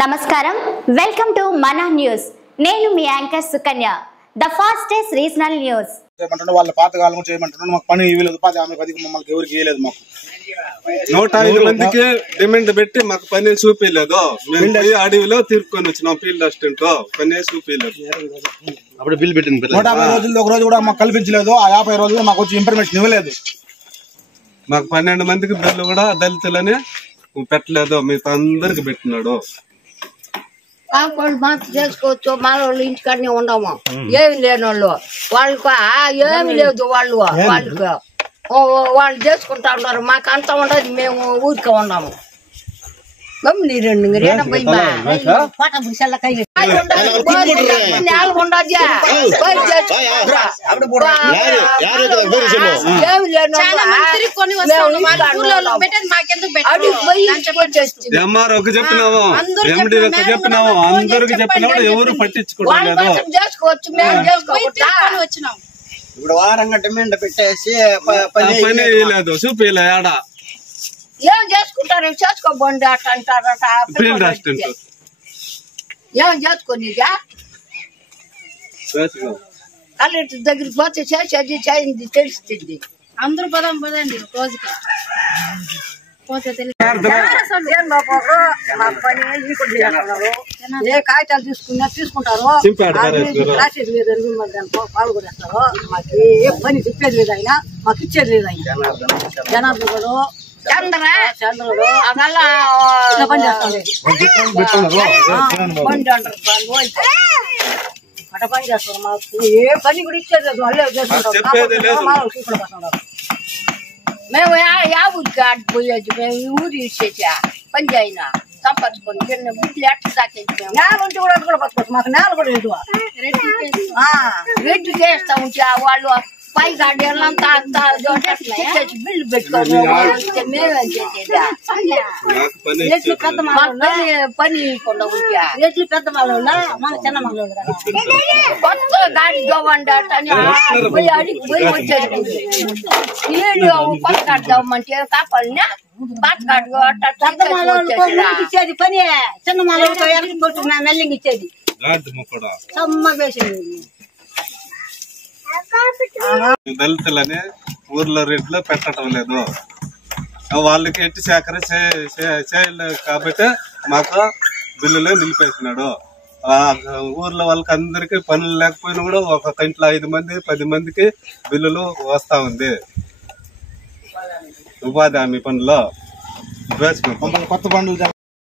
నమస్కారం welcome to మన news నేను మీ anchor Sukanya the fastest regional news చేయమంటున్నా వాళ్ళ పాత కాలం చేయమంటున్నా మాకు పని ఇవ్వలేదు 10 మమ్మల్ని ఎవరికి ఇవ్వలేదు మాకు 105 మందికి డిమాండ్ పెట్టి మాకు పని చూపించలేదు మేము పోయి అడవిలో తిరుక్కొని వచ్చినాం ఫీల్డ్ అసిస్టెంట్ పని చూపించలేదు అప్పుడు బిల్ పెట్టింది 150 రోజుల్లో ఒక రోజు కూడా మాకు కల్పించలేదు ఆ 50 రోజులు మాకు వచ్చి ఇన్ఫర్మేషన్ ఇవ్వలేదు మాకు 12 మందికి బిల్లు కూడా దళితులని పెట్టలేదు మిగతా అందరికి పెట్టినాడు కాంపౌండ్ మాత్రం చేసుకోవచ్చు మన వాళ్ళు ఇంటికాడనే ఉండము ఏమి లేని వాళ్ళు వాళ్ళకు ఏమి లేదు వాళ్ళకి వాళ్ళు చేసుకుంటా ఉన్నారు మాకు అంతా ఉండదు మేము ఊరికే ఉన్నాము ఎంఆర్ఓకి చెప్పినాము ఎండి చెప్పినాము అందరికి చెప్పినాము ఎవరు పట్టించుకోవట్లేదు చేసుకోవచ్చు మేము చేసుకోవచ్చు ఇప్పుడు వారంగా డిమాండ్ పెట్టేసి పని లేదు చూపిలే ఆడ ఏం చేసుకుంటారు చేసుకోబోండి అట్లా అంటారట ఫీల్డ్ అసిస్టెంట్ ఏం చేసుకునిదా కలెక్టర్ దగ్గరికి పోతే చేసేది చేయింది తెలుస్తుంది అందరూ పదండి రోజుకి పోతే ఏ కాగితాలు తీసుకుంటారు రాసేది లేదు పాల్గొనేస్తారు మాకు ఏ పని చెప్పేది లేదు ఆయన మాకు ఇచ్చేది లేదు ఆయన జనార్దనుడు చంద్రుడు అదల్లా పని చేస్తాడు అట్ట పని చేస్తారు మాకు ఏ పని కూడా ఇచ్చేది లేదు వాళ్ళే చేసుకుంటారు మేము యా ఊరికి ఆడిపోయేది మేము ఈ ఊరి ఇచ్చేసా పని అయినా సంపర్చుకొని బుడ్లు ఎట్లా సాకేది మేము నేల ఉంటే కూడా బతకొచ్చు మాకు నేల కూడా లేదు రెడ్డి చేస్తా ఉంటే వాళ్ళు పై గాడ్డంతా బిల్లు పెట్టుకోవాలి మేమేం చేసేదా పని రేట్లు పెద్ద వాళ్ళు మన చిన్న వాళ్ళు కొత్త గాడి దోవండి అట్టని పోయి అడిగి పోయి వచ్చేది నీళ్ళు కొత్త గాడి దోవమంటే కాపాలినా ఇచ్చేది పని చిన్న మాల మెల్లింగ్ ఇచ్చేది దళితులని ఊర్లో రేట్లో పెట్టడం లేదు వాళ్ళకి ఎట్టి సేకరణ చేయలేదు కాబట్టి మాకు బిల్లులో నిలిపేసినాడు ఊర్లో వాళ్ళకి అందరికి పనులు లేకపోయినా కూడా ఒక కంట్లో 5 మంది 10 మందికి బిల్లులు వస్తా ఉంది ఉపాధి హామీ పనులు కొత్త పనులు